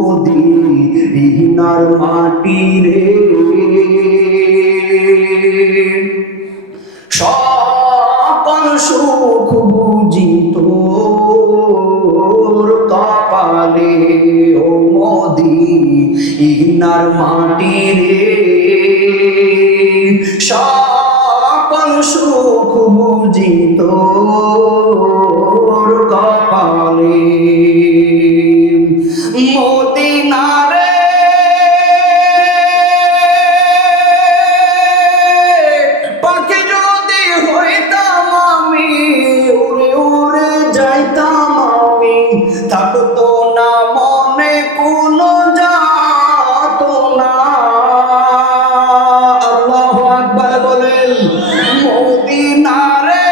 মদিনার মাটি রে সকল সুখ বুঝি তোর কপালে ও মদিনার মাটি রে সকল সুখ বুঝি তোর কপালে মদিনারে পাখি যদি হইতাম আমি উড়ে উড়ে যাইতাম আমি থাকতো না মনে কোনো যাতনা আল্লাহু আকবার বলেন মদিনারে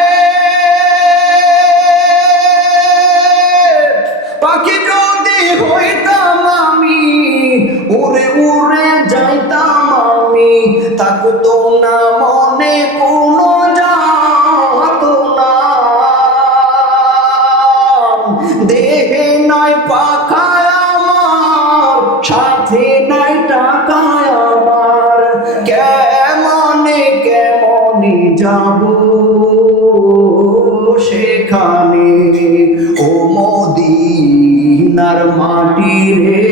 পাখি যদি হইতাম আমি উড়ে উড়ে যাইতাম আমি থাকতো না মনে কোনো যাতনা দেহে নয় পাখায় আমার সাথে নাই টাকায় আমার কেমনে যাব সেখানে ও মদিনার মাটি রে